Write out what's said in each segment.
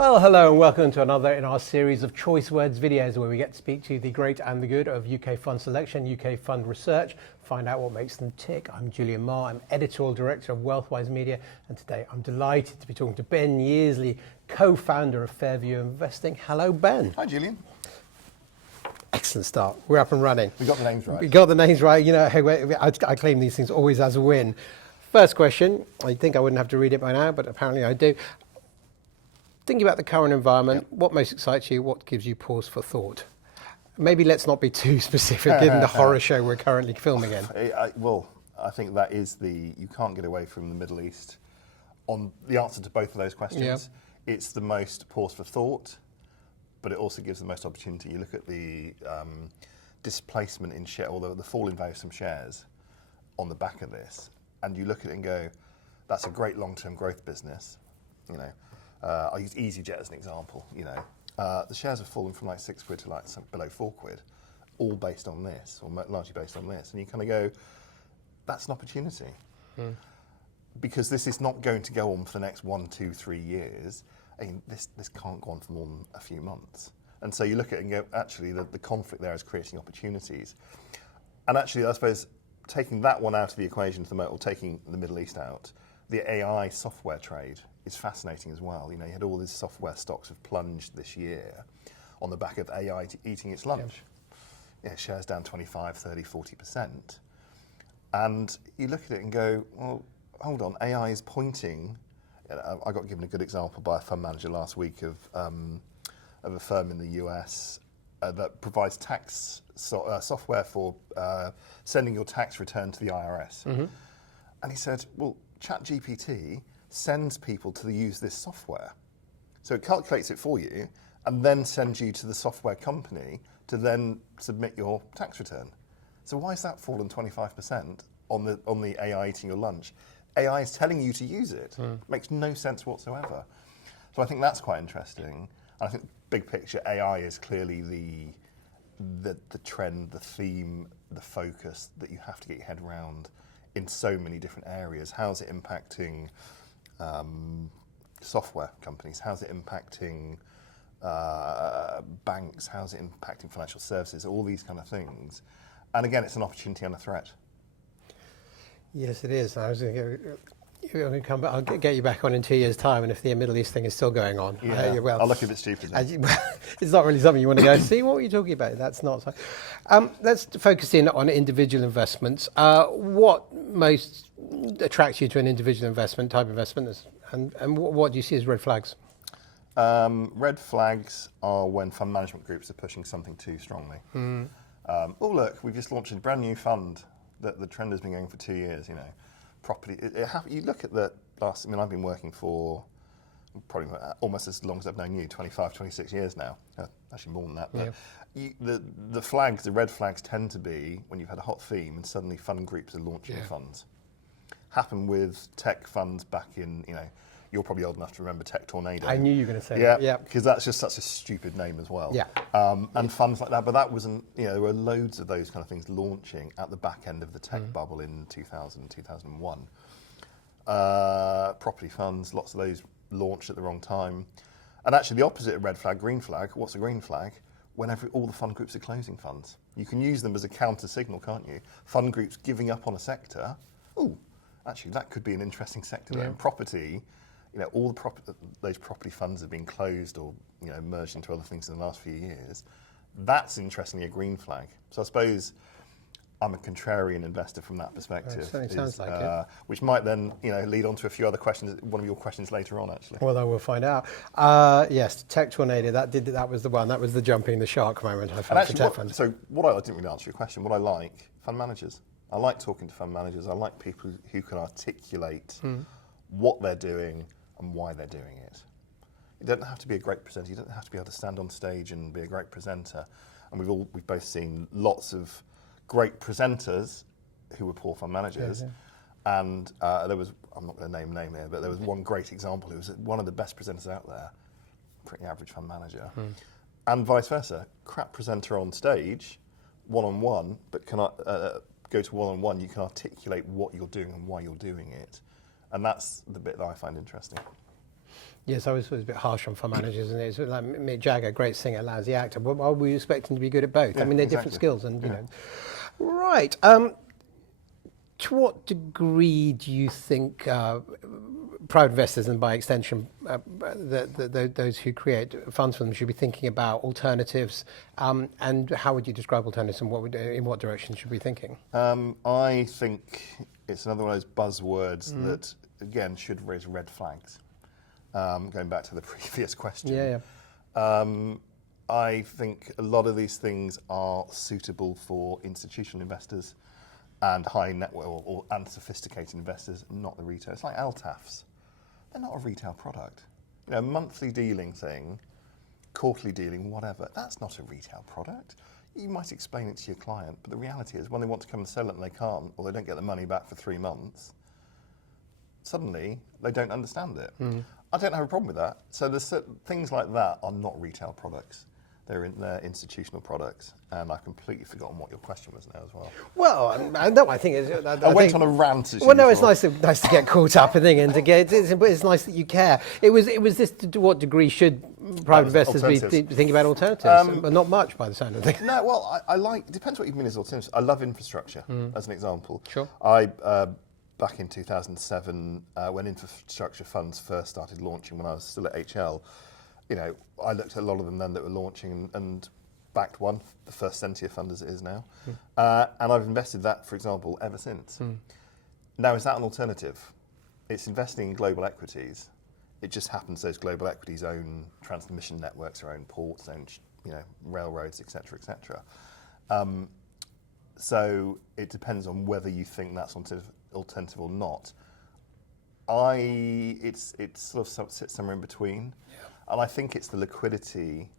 Well, hello and welcome to another in our series of ChoiceWords videos where we get to speak to the great and the good of UK fund selection, UK fund research, find out what makes them tick. I'm Julian Marr, I'm Editorial Director of Wealthwise Media, and today I'm delighted to be talking to Ben Yearsley, co-founder of Fairview Investing. Hello, Ben. Hi, Julian. Excellent start. We're up and running. We got the names right. We got the names right. You know, I claim these things always as a win. First question, I think I wouldn't have to read it by now, but apparently I do. Thinking about the current environment, what most excites you? What gives you pause for thought? Maybe let's not be too specific in the horror show we're currently filming in. I think that is you can't get away from the Middle East on the answer to both of those questions. Yeah. It's the most pause for thought, but it also gives the most opportunity. You look at the displacement in share, or the fall in value of some shares on the back of this, and you look at it and go, that's a great long-term growth business, you know. I'll use EasyJet as an example. You know, the shares have fallen from like £6 to like below £4, all based on this, or largely based on this. And you kind of go, that's an opportunity, because this is not going to go on for the next 1, 2, 3 years. I mean, this can't go on for more than a few months. And so you look at it and go, actually, the conflict there is creating opportunities. And actually, I suppose taking that one out of the equation, or taking the Middle East out, the AI software trade is fascinating as well. You know, you had all these software stocks have plunged this year on the back of AI eating its lunch. Yeah, shares down 25, 30, 40%. And you look at it and go, well, hold on, AI is pointing. I got given a good example by a fund manager last week of a firm in the US that provides tax software for sending your tax return to the IRS. Mm-hmm. And he said, well, ChatGPT sends people to use this software. So it calculates it for you and then sends you to the software company to then submit your tax return. So why is that fallen 25% on the AI eating your lunch? AI is telling you to use it. Makes no sense whatsoever. So I think that's quite interesting. And I think big picture AI is clearly the trend, the theme, the focus that you have to get your head around in so many different areas. How's it impacting software companies? How's it impacting banks? How's it impacting financial services? All these kind of things. And again, it's an opportunity and a threat. Yes, it is. I was going to come back. I'll get you back on in 2 years' time, and if the Middle East thing is still going on, I'll look a bit stupid. It's not really something you want to go see. What were you talking about? That's not so. Let's focus in on individual investments. What most attracts you to an individual investment, type of investment, and what do you see as red flags? Red flags are when fund management groups are pushing something too strongly. Oh, look, we've just launched a brand new fund that the trend has been going for 2 years, you know. Property, you look at the last, I mean, I've been working for probably almost as long as I've known you, 25, 26 years now. Actually more than that. But the flags, the red flags tend to be when you've had a hot theme and suddenly fund groups are launching funds. Happened with tech funds back in, you know, you're probably old enough to remember Tech Tornado. I knew you were going to say that. Yeah, because that's just such a stupid name as well. Yeah. And funds like that, but that wasn't, you know, there were loads of those kind of things launching at the back end of the tech bubble in 2000, 2001. Property funds, lots of those launched at the wrong time. And actually the opposite of red flag, green flag, what's a green flag? Whenever all the fund groups are closing funds. You can use them as a counter signal, can't you? Fund groups giving up on a sector. Oh, actually that could be an interesting sector there. In property, you know, all those property funds have been closed or, you know, merged into other things in the last few years. That's interestingly a green flag. So I suppose I'm a contrarian investor from that perspective. It certainly sounds like it. Which might then, you know, lead on to a few other questions. One of your questions later on, actually. Well, we'll find out. Yes, Tech Tornado. That was the one. That was the jumping the shark moment. I found for tech funds. So I didn't really answer your question. What I like, fund managers. I like talking to fund managers. I like people who can articulate what they're doing and why they're doing it. You don't have to be a great presenter. You don't have to be able to stand on stage and be a great presenter. And we've both seen lots of great presenters who were poor fund managers. And there was, I'm not going to name a name here, but there was one great example who was one of the best presenters out there, pretty average fund manager. And vice versa, crap presenter on stage, one-on-one, but can go to one-on-one, you can articulate what you're doing and why you're doing it. And that's the bit that I find interesting. Yes, I was a bit harsh on fund managers, and it's like Mick Jagger, great singer, lousy actor. Why were you expecting to be good at both? Yeah, I mean, they're exactly. different skills, and Yeah. Right. To what degree do you think private investors, and by extension, those who create funds for them, should be thinking about alternatives? And how would you describe alternatives, and in what direction should we be thinking? I think it's another one of those buzzwords that, again, should raise red flags. Going back to the previous question. Yeah. I think a lot of these things are suitable for institutional investors and high net worth and sophisticated investors, not the retail. It's like LTAFs. They're not a retail product. You know, monthly dealing thing, quarterly dealing, whatever, that's not a retail product. You might explain it to your client, but the reality is when they want to come and sell it and they can't, or they don't get the money back for 3 months, suddenly they don't understand it. I don't have a problem with that. So there's things like that are not retail products. They're institutional products, and I've completely forgotten what your question was now as well. Well, no, I think it's. I went on a rant. Well, no, it's nice to get caught up in and to get. It's nice that you care. It was this. To what degree should private investors be thinking about alternatives? Not much, by the sound of things. No, well, I like. It depends what you mean as alternatives. I love infrastructure, as an example. Sure. Back in 2007, when infrastructure funds first started launching, when I was still at HL. You know, I looked at a lot of them then that were launching and backed one, the first Sentia fund as it is now. And I've invested that, for example, ever since. Now, is that an alternative? It's investing in global equities. It just happens those global equities own transmission networks, their own ports, own railroads, etc., etc. So it depends on whether you think that's alternative or not. It sort of sits somewhere in between. And I think it's the liquidity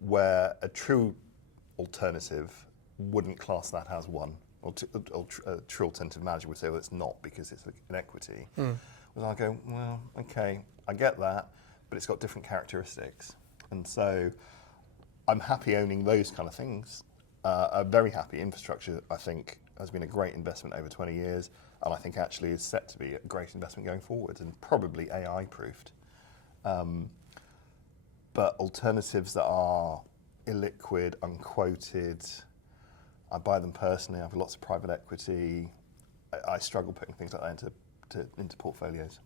where a true alternative wouldn't class that as one. Or a true alternative manager would say, well, it's not because it's an equity. Well, I go, well, okay, I get that, but it's got different characteristics. And so I'm happy owning those kind of things. I'm very happy. Infrastructure, I think, has been a great investment over 20 years, and I think actually is set to be a great investment going forward, and probably AI-proofed. But alternatives that are illiquid, unquoted, I buy them personally. I have lots of private equity. I struggle putting things like that into portfolios.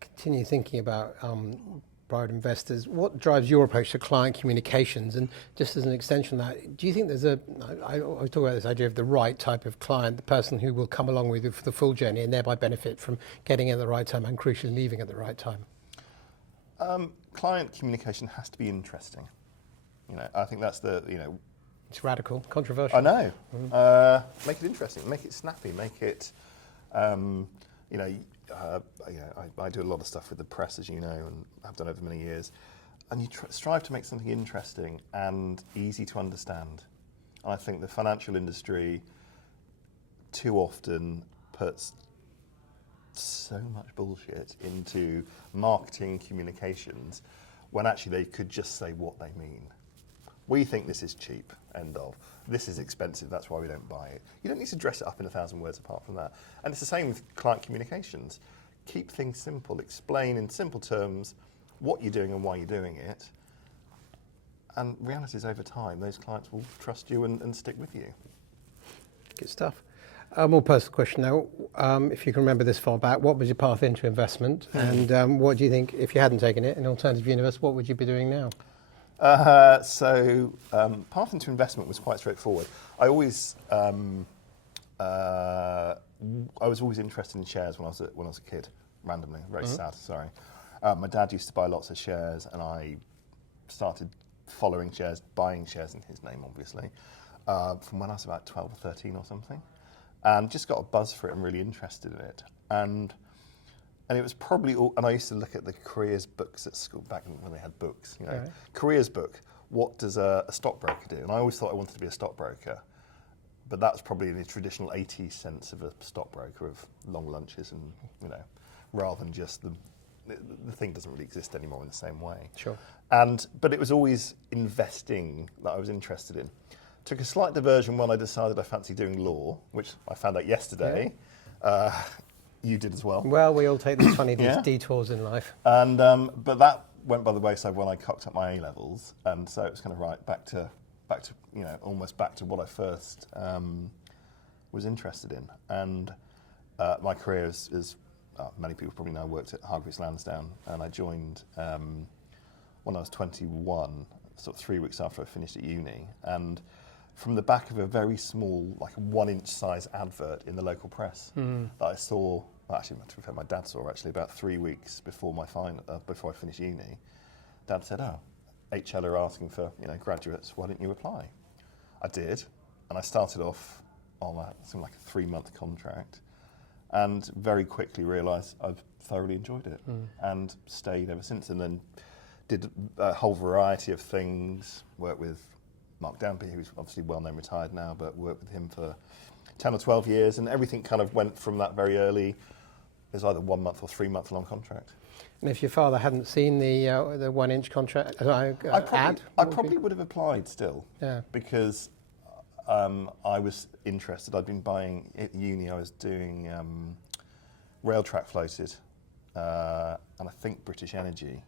Continue thinking about private investors. What drives your approach to client communications? And just as an extension of that, do you think there's I talk about this idea of the right type of client, the person who will come along with you for the full journey and thereby benefit from getting in at the right time and crucially leaving at the right time? Client communication has to be interesting. You know, I think that's It's radical, controversial. I know. Make it interesting. Make it snappy. Make it. I do a lot of stuff with the press, as you know, and have done over many years. And you strive to make something interesting and easy to understand. And I think the financial industry too often puts so much bullshit into marketing communications when actually they could just say what they mean. We think this is cheap, end of. This is expensive, that's why we don't buy it. You don't need to dress it up in 1,000 words apart from that. And it's the same with client communications. Keep things simple, explain in simple terms what you're doing and why you're doing it. And reality is over time, those clients will trust you and stick with you. Good stuff. A more personal question now. If you can remember this far back, what was your path into investment? And what do you think, if you hadn't taken it in alternative universe, what would you be doing now? Path into investment was quite straightforward. I was always interested in shares when I was a kid, randomly. Very sad, sorry. My dad used to buy lots of shares, and I started following shares, buying shares in his name, obviously, from when I was about 12 or 13 or something. And just got a buzz for it and really interested in it. And it was probably all, and I used to look at the careers books at school back when they had books, you know. Right. Careers book, what does a stockbroker do? And I always thought I wanted to be a stockbroker. But that's probably in the traditional 80s sense of a stockbroker, of long lunches and, you know, rather than just the thing doesn't really exist anymore in the same way. Sure. But it was always investing that I was interested in. Took a slight diversion when I decided I fancied doing law, which I found out yesterday. You did as well. Well, we all take these funny Yeah. detours in life. And but that went by the wayside when I cocked up my A levels, and so it was kind of back to almost back to what I first was interested in. And my career is many people probably know, I worked at Hargreaves Lansdown, and I joined when I was 21, sort of 3 weeks after I finished at uni, and from the back of a very small, like a 1-inch size advert in the local press that I saw. Well, actually, to be fair, my dad saw actually about 3 weeks before before I finished uni. Dad said, "Oh, HL are asking for graduates. Why didn't you apply?" I did, and I started off on something like a 3-month contract, and very quickly realised I've thoroughly enjoyed it and stayed ever since. And then did a whole variety of things. Worked with Mark Dampy, who's obviously well-known retired now, but worked with him for 10 or 12 years, and everything kind of went from that very early. It was either 1 month or 3 month long contract. And if your father hadn't seen the 1-inch contract I probably would have applied still, because I was interested. I'd been buying at uni. I was doing rail track floated, and I think British Energy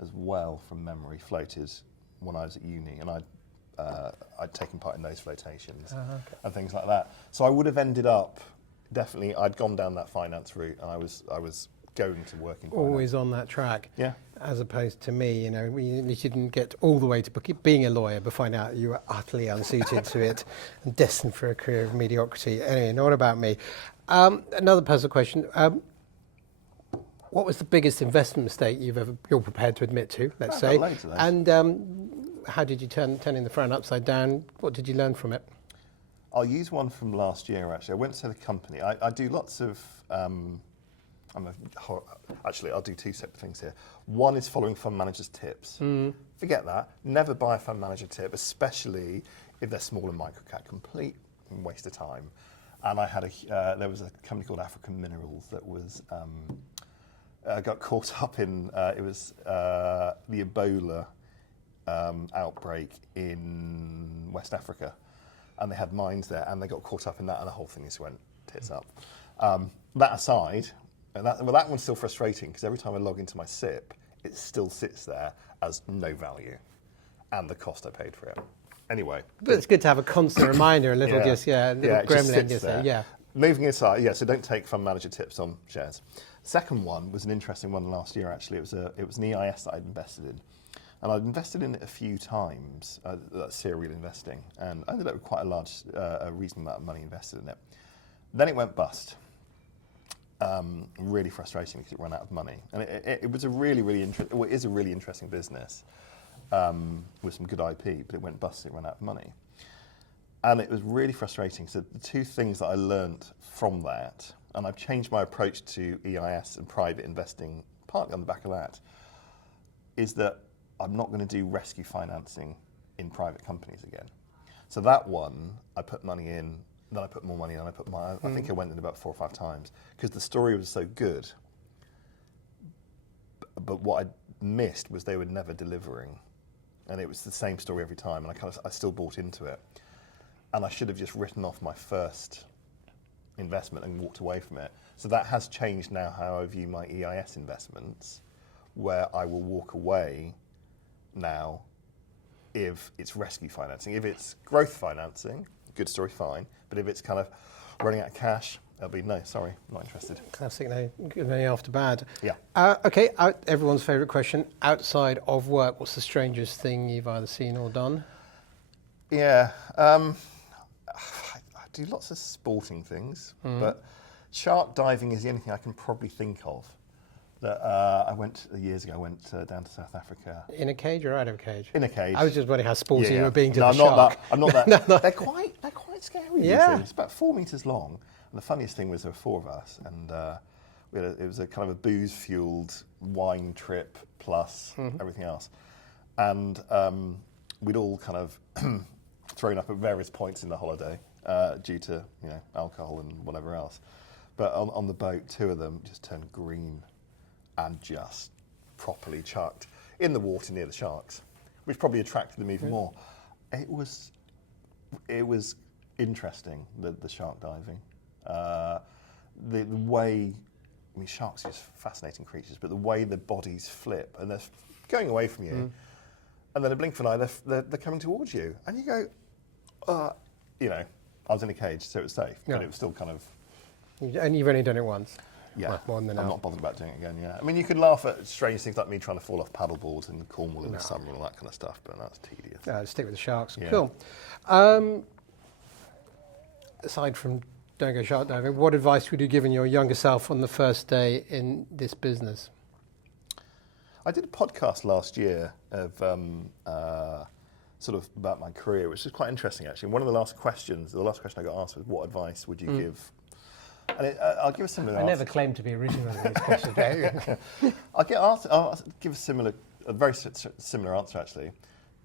as well, from memory, floated when I was at uni, and I'd taken part in those flotations and things like that. So I would have ended up, definitely, I'd gone down that finance route, and I was going to work in finance. Always on that track. Yeah. As opposed to me, you didn't get all the way to being a lawyer, but find out you were utterly unsuited to it and destined for a career of mediocrity. Anyway, not about me. Another personal question. What was the biggest investment mistake you're prepared to admit to, let's say? Got loads of those. And how did you turning the frown upside down? What did you learn from it? I'll use one from last year, actually. I went to the company. I do lots of... actually, I'll do two separate things here. One is following fund managers' tips. Forget that. Never buy a fund manager tip, especially if they're small and micro-cap. Complete waste of time. And I had there was a company called African Minerals that was... got caught up in... it was the Ebola outbreak in West Africa. And they had mines there, and they got caught up in that, and the whole thing just went tits up. That aside... And that one's still frustrating, because every time I log into my SIP, it still sits there as no value, and the cost I paid for it. Anyway. But it's good to have a constant reminder, a little little gremlin, just say, yeah. Moving aside, so don't take fund manager tips on shares. Second one was an interesting one last year, actually. It was an EIS that I'd invested in. And I'd invested in it a few times, that's serial investing, and I ended up with quite a reasonable amount of money invested in it. Then it went bust. Really frustrating because it ran out of money, and it was a really interesting. Well, it is a really interesting business with some good IP, but it went bust. It ran out of money, and it was really frustrating. So the two things that I learnt from that, and I've changed my approach to EIS and private investing partly on the back of that, is that I'm not going to do rescue financing in private companies again. So that one, I put money in. Then I put more money in, I think I went in about 4 or 5 times, because the story was so good. But what I missed was they were never delivering. And it was the same story every time, and I still bought into it. And I should have just written off my first investment and walked away from it. So that has changed now how I view my EIS investments, where I will walk away now if it's rescue financing. If it's growth financing, good story, fine. But if it's kind of running out of cash, that'll be no, sorry, not interested. Classic good day after bad. Yeah. Okay, everyone's favourite question. Outside of work, what's the strangest thing you've either seen or done? Yeah, I do lots of sporting things, but shark diving is the only thing I can probably think of. That I went years ago. I went down to South Africa. In a cage or out of a cage? In a cage. I was just wondering how sporty you were being to no, the shark. I'm not that. No. They're quite scary. Yeah. It's about 4 meters long. And the funniest thing was there were 4 of us, and it was a kind of a booze-fueled wine trip plus everything else, and we'd all kind of thrown up at various points in the holiday due to alcohol and whatever else. But on the boat, 2 of them just turned green and just properly chucked in the water near the sharks, which probably attracted them even more. It was interesting, the shark diving. The way mean, sharks are just fascinating creatures, but the way the bodies flip and they're going away from you, and then a blink of an eye, they're coming towards you, and you go, you know, I was in a cage, so it was safe, but it was still kind of. And you've only done it once. Yeah, more than I'm not bothered about doing it again. Yeah, I mean, you could laugh at strange things like me trying to fall off paddle boards in Cornwall in the summer and all that kind of stuff, but that's tedious. Stick with the sharks. Yeah. Cool. Aside from don't go shark diving, what advice would you give your younger self on the first day in this business? I did a podcast last year of sort of about my career, which is quite interesting actually. One of the last question I got asked was, "What advice would you give?" And I'll give a similar answer. I never claimed to be original in this question. I'll give a very similar answer actually.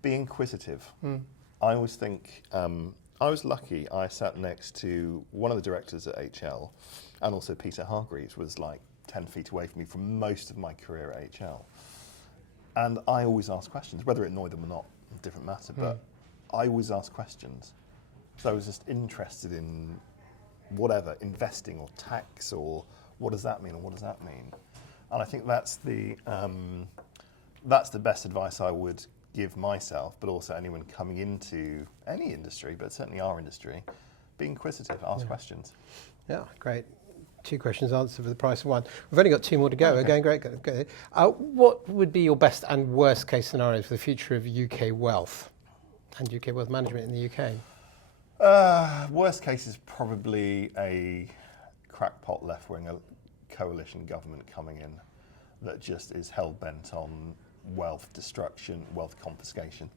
Be inquisitive. I always think, I was lucky I sat next to one of the directors at HL, and also Peter Hargreaves was like 10 feet away from me for most of my career at HL. And I always ask questions, whether it annoyed them or not, a different matter, but I always ask questions. So I was just interested in whatever, investing or tax or what does that mean or what does that mean? And I think that's the best advice I would give myself, but also anyone coming into any industry, but certainly our industry. Be inquisitive, ask questions. Yeah, great. 2 questions answered for the price of 1. We've only got 2 more to go. Okay. We're going great. Good. What would be your best and worst case scenarios for the future of UK wealth and UK wealth management in the UK? Worst case is probably a crackpot left-wing coalition government coming in that just is hell-bent on wealth destruction, wealth confiscation.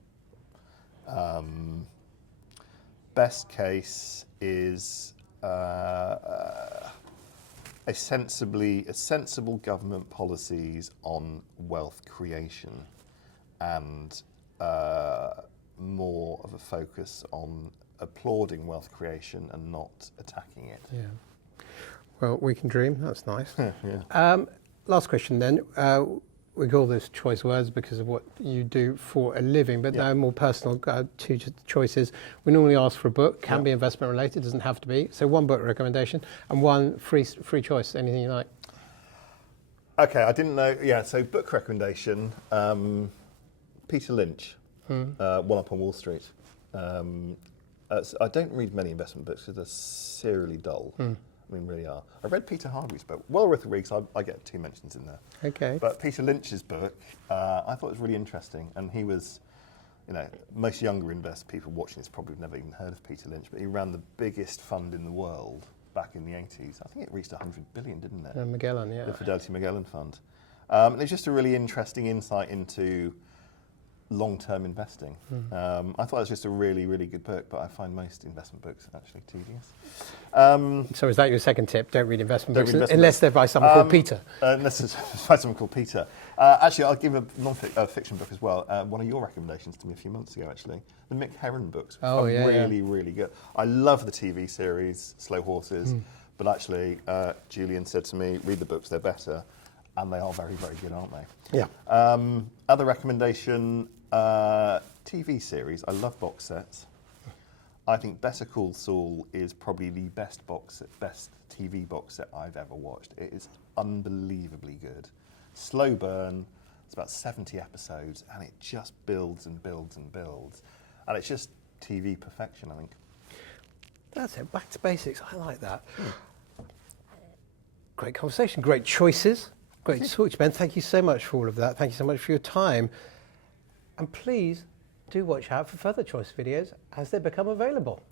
Best case is a sensible government policies on wealth creation and more of a focus on applauding wealth creation and not attacking it. Yeah. Well, we can dream. That's nice. Yeah. Last question then. We call this choice words because of what you do for a living, but now more personal, 2 choices. We normally ask for a book, can be investment related, doesn't have to be. So 1 book recommendation and 1 free choice, anything you like. Okay, I didn't know. Yeah, so book recommendation, Peter Lynch, One Up on Wall Street. I don't read many investment books because they're serially dull. I mean, really are. I read Peter Hargreaves' book, well worth a read, so I get 2 mentions in there. Okay. But Peter Lynch's book, I thought was really interesting, and he was, you know, most younger people watching this probably have never even heard of Peter Lynch, but he ran the biggest fund in the world back in the 80s. I think it reached 100 billion, didn't it? Magellan, yeah. The Fidelity Magellan Fund. And it's just a really interesting insight into long-term investing. I thought it was just a really, really good book, but I find most investment books actually tedious. So is that your second tip? Don't read investment books unless they're by someone called Peter. Unless it's by someone called Peter. Actually, I'll give a fiction book as well. One of your recommendations to me a few months ago, actually. The Mick Herron books are really, really good. I love the TV series, Slow Horses, but actually, Julian said to me, read the books, they're better. And they are very, very good, aren't they? Yeah. Other recommendation, TV series. I love box sets. I think Better Call Saul is probably the best TV box set I've ever watched. It is unbelievably good. Slow burn. It's about 70 episodes, and it just builds and builds and builds. And it's just TV perfection, I think. That's it. Back to basics. I like that. Great conversation. Great choices. Great to talk to you, Ben. Thank you so much for all of that. Thank you so much for your time. And please do watch out for further choice videos as they become available.